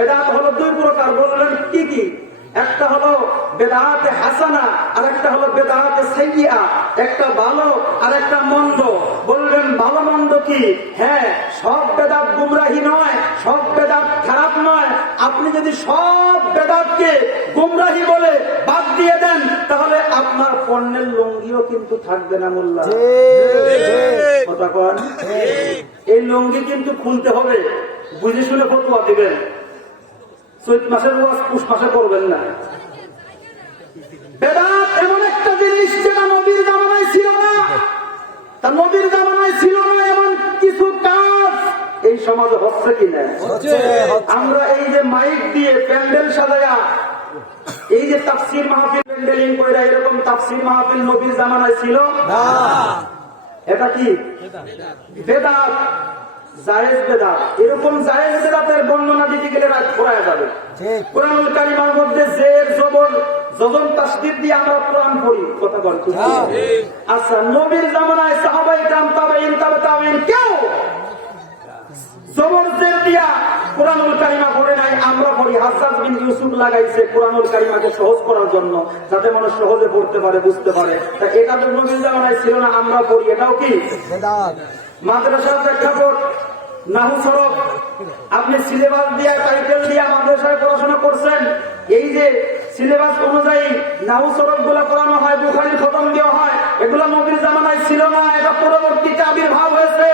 বেদাত হলো দুই প্রকার। বললেন কি কি? একটা হলো বেদাতে হাসানা, আর একটা হলো বেদাতে সাইয়্যিআ। একটা ভালো আর একটা মন্দ। বললেন ভালো মন্দ কি? হ্যাঁ, সব বেদাত গুমরাহি নয়, সব বেদাত খারাপ নয়। আপনি যদি সব বেদাতকে গুমরাহি বলে বাদ দিয়ে দেন, তাহলে আপনার পণ্যের লুঙ্গিও কিন্তু থাকবে না। মোল্লা কথা কন, এই লুঙ্গি কিন্তু খুলতে হবে, বুঝে শুনে ফতোয়া দিবেন। চৈত মাসের ওয়াজ পুষ মাসে করবেন না। বেদাত এমন একটা জিনিস যেটা নবীর জামানায় ছিল না। তা নবীর জামানায় ছিল না এমন কিছু কাজ এই সমাজে হচ্ছে কিনা? আমরা এই যে মাইক দিয়ে প্যান্ডেল সাজায়া, এই যে তাফসীর মাহফিল প্যান্ডেলিং কইরা, এরকম তাফসীর মাহফিল নবীর জামানায় ছিল না। এটা কি বেদাত? জায়েজ বেদাত। এরকম জায়েজ বেদাতের বর্ণনা দিতে গেলে রাত ফুরায় যাবে। কোরআনুল কারীমের মধ্যে জের জবর যজন তাসদীদ দিয়ে আমরা কোরআন পড়ি, কথা বল ঠিক? আচ্ছা, নবীর জামানায় সাহাবায়ে কেরাম, তাবেঈন, তাবেঈন কেউ জবর জের দিয়া কোরআনুল কারীমা পড়ে নাই, আমরা পড়ি। হাজ্জাজ বিন ইউসুফ লাগাইছে কোরআনুল কারীমাকে সহজ করার জন্য, যাতে মানুষ সহজে পড়তে পারে, বুঝতে পারে। তা এটা তো নবীর জামানায় ছিল না, আমরা পড়ি। এটাও কি বেদাত? মাদ্রাসার প্রেক্ষাপট নাহু সরফ, আপনি সিলেবাস দিয়ে টাইটেল দিয়ে মাদ্রাসায় পড়াশোনা করছেন, এই যে সিলেবাস অনুযায়ী নাহু সরফ গুলা পড়ানো হয়, বুখারী খতম দেওয়া হয়, এগুলো নবীর জামানায় ছিল না, এটা পরবর্তীতে আবির্ভাব হয়েছে।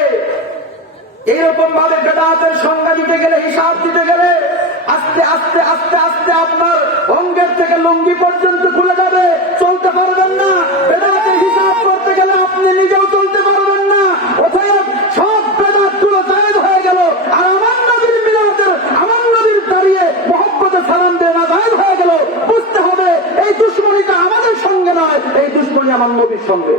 এইরকম ভাবে বেদাতের সংজ্ঞা দিতে গেলে, হিসাব দিতে গেলে আস্তে আস্তে আস্তে আস্তে আপনার অঙ্গের থেকে লুঙ্গি পর্যন্ত খুলে যাবে, চলতে পারবেন না। বেদাতের হিসাব করতে গেলে আপনি নিজেও চলতে পারবেন না। অতএব সব বেদাত গুলো জায়েজ হয়ে গেল, আর আমার নবীর মিলাদের, আমার নবীর দাঁড়িয়ে মহব্বতে সালাম দিয়ে না জায়েজ হয়ে গেল। বুঝতে হবে এই দুশ্মনীটা আমাদের সঙ্গে নয়, এই দুশ্মনী আমার নবীর সঙ্গে।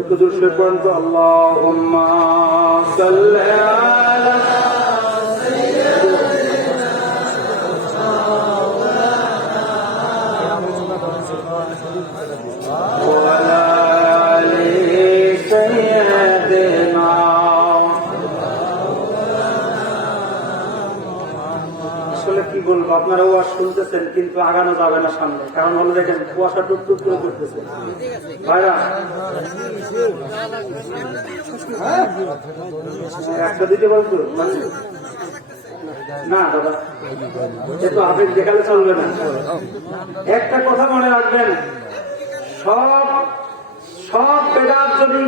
একটু দূরে পর্যন্ত আল্লাহুম্মা সাল্লি আলা ওয়া আলি সাইয়্যিদিনা। আসলে কি বলবো, আপনারা ওয়াজ শুনতেছেন কিন্তু আগানো যাবে না সামনে, কারণ হলো দেখেন কুয়াশা টুকটুক করে করতেছে। ভাইরা একটা দিতে বলতো না দাদা, একটু আবেগ দেখালে চলবে না। একটা কথা মনে রাখবেন, সব বেদাত যদি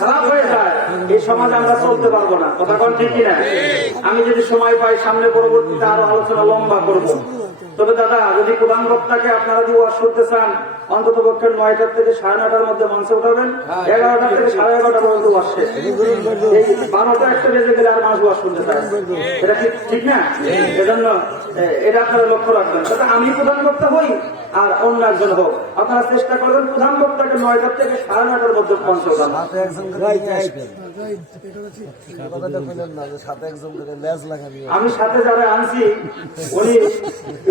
খারাপ হয়ে যায়, এই সমাজে আমরা চলতে পারবো না। কথা কোন ঠিক কিনা? আমি যদি সময় পাই সামনে পরবর্তীতে আরো আলোচনা লম্বা করবো। তবে দাদা, যদি প্রধান বক্তাকে আপনারা যদি ওয়াজ করতে চান, অন্তত পক্ষে 9টার থেকে 9:30টার মধ্যে মঞ্চে উঠাবেন, 11টা থেকে 11:30 পর্যন্ত ওয়াজ শেষ। এই 12টা একটা বেজে গেলে আর মানুষ ওয়াজ শুনতে চায়, এটা ঠিক না? এজন্য এটা আপনারা লক্ষ্য রাখবেন। তবে আমি প্রধান বক্তা হই আর অন্য একজন হোক, আপনারা চেষ্টা করবেন প্রধান বক্তাকে 9টার থেকে 9:30টার মধ্যে মঞ্চে উঠান। আমি সাথে যারা আনছি উনি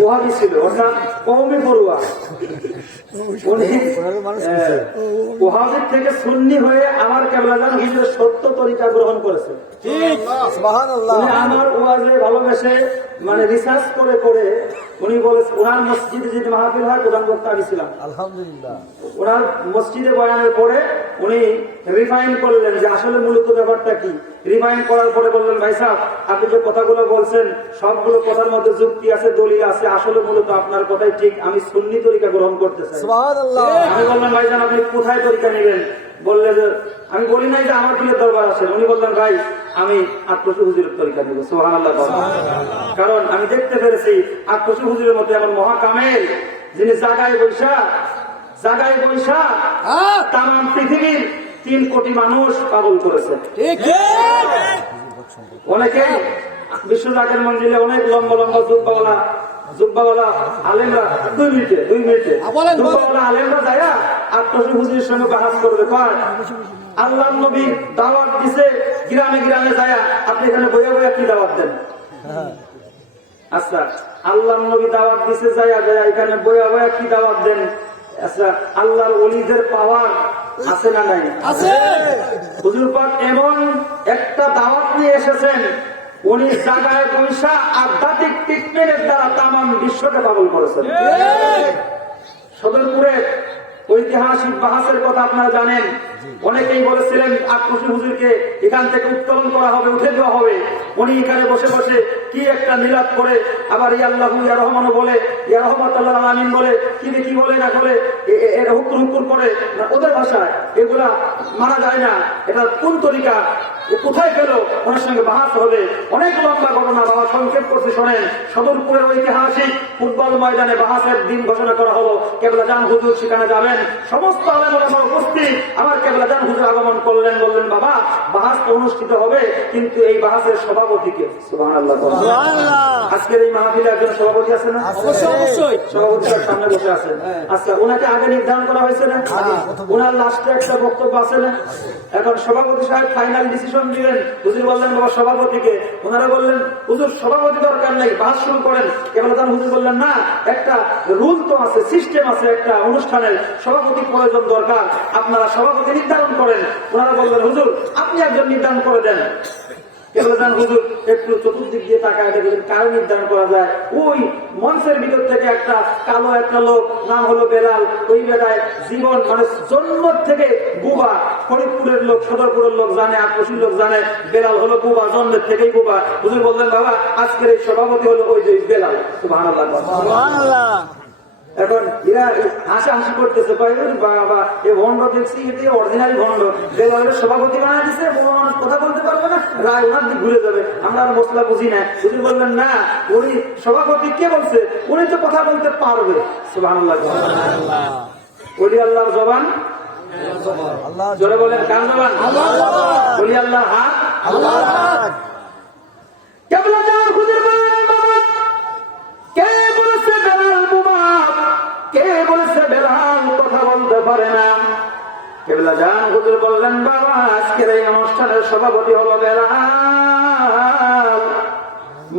ওহাবি ছিল, অর্থাৎ কওমি পড়ুয়া। উনি ওহাবির থেকে সুন্নি হয়ে আমার কেবলাজান হুজুরের সত্য তরিকা গ্রহণ করেছে। উনি আমার ওয়াজে ভালোবেসে, মানে রিসার্চ করে করে উনি বলে, ওনার মসজিদে যদি মাহফিল হয় প্রধান বক্তা আমি ছিলাম, আলহামদুলিল্লাহ। ওনার মসজিদে বয়ানের পরে উনি রিফাইন করলেন যে আসলে মূলত ব্যাপারটা কি। রিফাইন করার পরে বললেন, ভাই সাহেব, আপনি যে কথাগুলো বলছেন সবগুলো কথার মধ্যে যুক্তি আছে, দলিল আছে, আসলে মূলত আপনার কথাই ঠিক, আমি সুন্নি তরিকা গ্রহণ করতে চাই। আমি বললাম, ভাইজান আপনি কোথায় তরিকা নেবেন? বললে যে, আমি বলি নাই যে আমার পীরের দরবার আছে। উনি বললেন, ভাই আমি আক্রোশী হুজুরের তরিকা নেব। সুবহানাল্লাহ। কারণ আমি দেখতে পেরেছি আক্রোশী হুজুরের মধ্যে এমন মহাকামেল, যিনি জাগায় বৈশা তাম পৃথিবীর 3 কোটি মানুষ পাগল করেছে। অনেকেই বিশ্ব জাকের মঞ্জিলে অনেক লম্বা লম্বা জুব্বাওয়ালা আলেমরা 2 মিনিটে জুব্বাওয়ালা আলেমরা যায় আত্মসী হুজুরের সঙ্গে বাহাস করবে। আল্লাহ নবী দাওয়াত দিছে গ্রামে গ্রামে যায়, আপনি এখানে বইয়া বইয়া কি দাওয়াত দেন? আচ্ছা, আল্লাহ নবী দাওয়াত দিছে যায় এখানে বইয়া বইয়া কি দাওয়াত দেন? আচ্ছা, আল্লাহর ওলিদের পাওয়ার আছে না নাই? আছে। হুজুর পাক এমন একটা দাওয়াত নিয়ে এসেছেন, উনি জায়গায় পয়সা আধ্যাত্মিক ট্রিটমেন্টের দ্বারা তামাম বিশ্বকে পাগল করেছেন। সদরপুরে ঐতিহাসিক বাহাসের কথা আপনারা জানেন। অনেকেই বলেছিলেন আক্রোশী হুজুরকে এখান থেকে উত্তোলন করা হবে, উঠে দেওয়া হবে। উনি এখানে বসে বসে কি একটা মিলাদ করে, আবার ইয়া আল্লাহু ইয়া রহমানও বলে, ইয়া রহমাতুল্লাহ আমিন বলে, কি বলে না বলে, হুকুর করে ওদের ভাষায়। এগুলা মানা যায় না। এটা কোন তরিকা, কোথায় গেল? ওনার সঙ্গে বাহাস হবে। অনেক লম্বা ঘটনা, বাবা সংক্ষেপ করছে শোনেন। সদরপুরের ঐতিহাসিক ফুটবল ময়দানে বাহাসের দিন ঘোষণা করা হলো। কেবলা জান হুজুর সেখানে যাবেন, সমস্ত আলেমরা উপস্থিত। আমার কেবলা জান হুজুর আগমন করলেন, বললেন বাবা বাহাস তো অনুষ্ঠিত হবে, কিন্তু এই বাহাসের সভাপতিকে সুবহানাল্লাহ। আজকের এই মাহফিলে একজন সভাপতি আছে না? অবশ্যই সভাপতি সামনে বসে আছেন। আচ্ছা, ওনাকে আগে নির্ধারণ করা হয়েছে না? ওনার লাস্টে একটা বক্তব্য আছে না? এখন সভাপতি সাহেব ফাইনাল ডিসিশন দিলেন। হুজুর বললেন বাবা সভাপতিকে। ওনারা বললেন হুজুর সভাপতি দরকার নেই, বাস শুরু করেন। কেবল হুজুর বললেন না, একটা রুল তো আছে, সিস্টেম আছে, একটা অনুষ্ঠানের সভাপতি প্রয়োজন দরকার, আপনারা সভাপতি নির্ধারণ করেন। ওনারা বললেন হুজুর আপনি একজন নির্ধারণ করে দেন। হুজুর একটু চতুর্দিক দিয়ে তাকায় দেখলেন কারো নির্ধারণ করা যায়। ওই মঞ্চের ভিতর থেকে একটা কালো একটা লোক, নাম হলো বেলাল। ওই বেলায় জীবন মানে জন্ম থেকে বুবা, ফরিদপুরের লোক, সদরপুরের লোক জানে, আক্রোশীর লোক জানে, বেলাল হলো বুবা, জন্মের থেকেই বুবা। হুজুর বললেন বাবা আজকের এই সভাপতি হলো ওই যে বেলাল। সুবহানাল্লাহ। এখন এরা হাসাহাসি করতেছে, বাবা এ ভণ্ড দেখছি, এটি অরিজিনাল ভণ্ড। বেলালের সভাপতি বানায় দিচ্ছে, মানুষ কথা বলতে পারবে না, রায় ওনার দিক ঘুরে যাবে, আমরা আর মশলা বুঝি না। যদি বললেন না, উনি সভাপতি কে বলছে, উনি তো কথা বলতে পারবে। সুবহানাল্লাহ। ওলি আল্লাহর জবান, জোরে বলেন কার জবান? ওলি আল্লাহর হাত, আল্লাহর হাত। কেবলা জান হুজুর বলেন বাবা কে বলেছে বেলাল বুবা, কে বলেছে বেলাল কথা বলতে পারে না? কেবলা জান হুজুর বললেন বাবা আজকের এই অনুষ্ঠানের সভাপতি হলো বেলাল।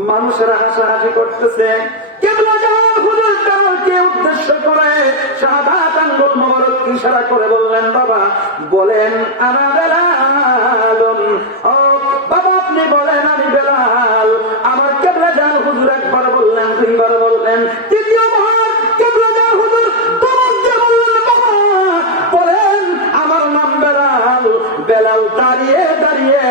মানুষেরা হাসাহাসি করতেছে। কেবলা জান হুজুর বেলালকে উদ্দেশ্য করে শাহাদাত আঙ্গুল মোবারক ইশারা করে বললেন বাবা বলেন আনা বেলাল। ও বাবা আপনি বলেন আমি বেলাল। আমার কেবলা জান হুজুর একবার বললেন, দুইবার বললেন, তৃতীয়বার কেবলা জান হুজুর বলেন আমার নাম বেলাল। বেলাল দাঁড়িয়ে দাঁড়িয়ে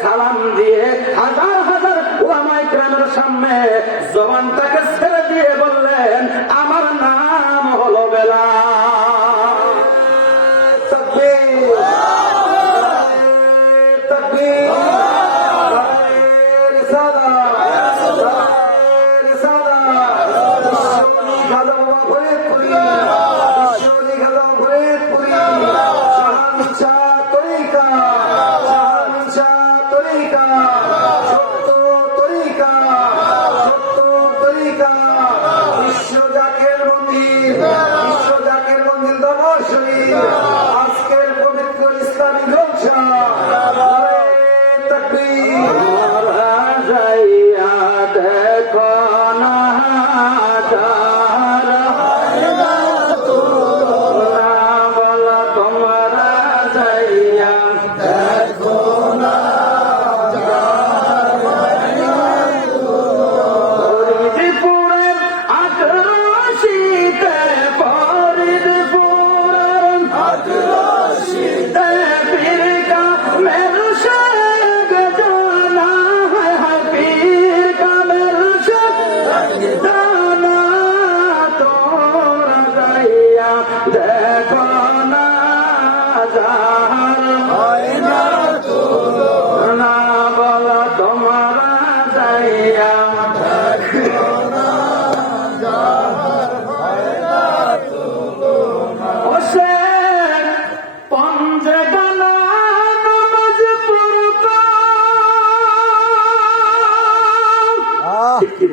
সালাম দিয়ে হাজার হাজার উলামায়ে কেরামের সামনে জবানটাকে ছেড়ে দিয়ে বললেন আমার নাম হলো বেলাল। তাকবীর, তাকবীর,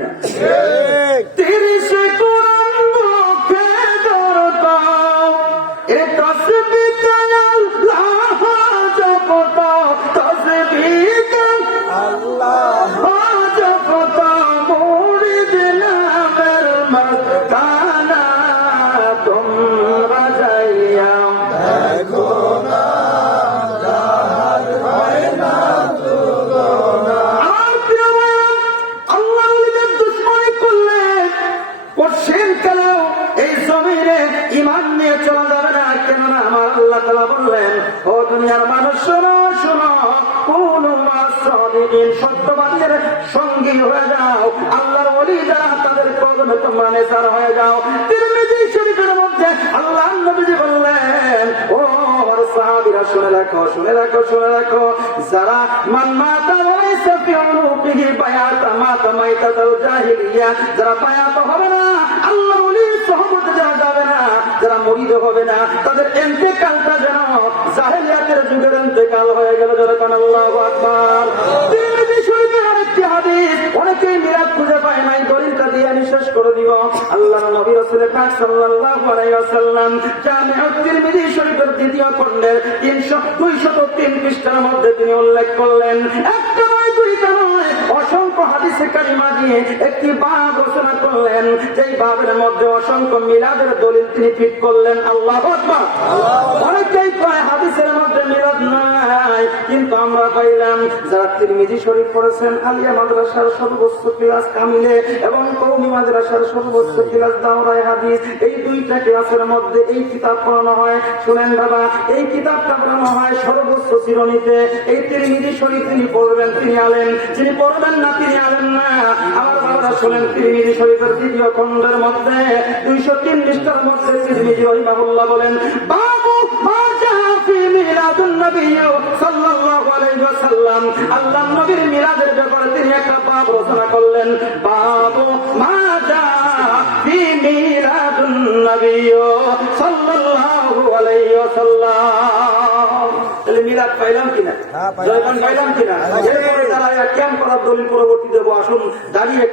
কিনা? 30 কোরআন মুখে ধরতাম, এ তাসবিতে আল্লাহ জপতাম, তাসবিতে আল্লাহ জপতাম, মুরিদ নামের মস্তানা তোমরা যাইয়া দেখো না, যাহার হয় না তুলনা। আমার প্রিয় ভাই, আল্লাহ ওলিদের দুশমনি করলে পশ্চিম কালেও এই জমিনে ঈমান নিয়ে চলা যাবে না। কেননা আমার আল্লাহ তাআলা বললেন, ও দুনিয়ার মানুষ শোনো শোনো, কোন সাদিকিন সত্যবাদীদের সঙ্গী হয়ে যাও, আল্লাহর ওলি যারা তাদের কদমে তোমরা নেসার হয়ে যাও। তিরমিজি শরীফের মধ্যে আল্লাহর নবীজি বললেন, ও আমার সাহাবীরা শুনে রাখো শুনে রাখো শুনে রাখো, যারা মান মাতা ওয়াইসা ফি উনুকিহি বায়াতা মাতা মাইতাতাল জাহিলিয়া, যারা বায়াত হবে না, আল্লাহর ওলির সুহবতে যারা যাবে না, যারা মুরিদ হবে না, তাদের ইন্তেকালটা যেন জাহেলিয়াতের যুগের ইন্তেকাল হয়ে গেল। যখন আল্লাহু আকবার। তিরমিজি শরীফের আরেকটি হাদিস, অনেকেই মিলাদ খুঁজে পায় নাই, দলিলটা দিয়ে আমি শেষ করে দিব। আল্লাহর নবী রাসূল পাক সাল্লাল্লাহু আলাইহি ওয়াসাল্লাম জামিউত তিরমিজি শরীফের দ্বিতীয় খণ্ডের 203 পৃষ্ঠার মধ্যে তিনি উল্লেখ করলেন, একটা নয় দুইটা নয়, অসংখ্য হাদিসে কারিমা দিয়ে একটি বাব রচনা করলেন, যেই বাবের মধ্যে অসংখ্য মিলাদের দলিল তিনি ফিট করলেন। আল্লাহু আকবার। অনেকেই কয় হাদিসের মধ্যে মিলাদ নাই, কিন্তু আমরা পাইলাম যারা তিরমিজি শরীফ পড়েছেন, আলিয়া মাদ্রাসার সর্বোচ্চ ক্লাস কামিলে এবং কওমি মাদ্রাসার সর্বোচ্চ ক্লাস দাওরায়ে হাদিস, এই দুইটা ক্লাসের মধ্যে এই কিতাব পড়ানো হয়। শুনেন বাবা, এই কিতাবটা পড়ানো হয় সর্বোচ্চ শ্রেণীতে। এই তিরমিজি শরীফ তিনি পড়বেন, তিনি আলেম, যিনি পড়বেন না তিনি আলেম না। আমার বাবারা শুনেন, তিরমিজি শরীফের দ্বিতীয় খণ্ডের মধ্যে 203 পৃষ্ঠার মধ্যে তিরমিজি রাহিমাহুল্লাহ বলেন, বাবু মা জাআ ফি মিলাদুন নবী সাল্লাল্লাহু আলাইহি ওয়াসাল্লাম, আল্লাহর নবীর মিলাদের ব্যাপারে তিনি একটা বাব রচনা করলেন, বাবু মা জাআ ফি মিলাদুন নবী সাল্লাল্লাহু আলাইহি ওয়াসাল্লাম। তাহলে মিলাদ পাইলাম কিনা? জয়গান পাইলাম কিনা? এরপরে যারা কিয়াম করার দলিল পরবর্তী দেবো, আসুন দাঁড়িয়ে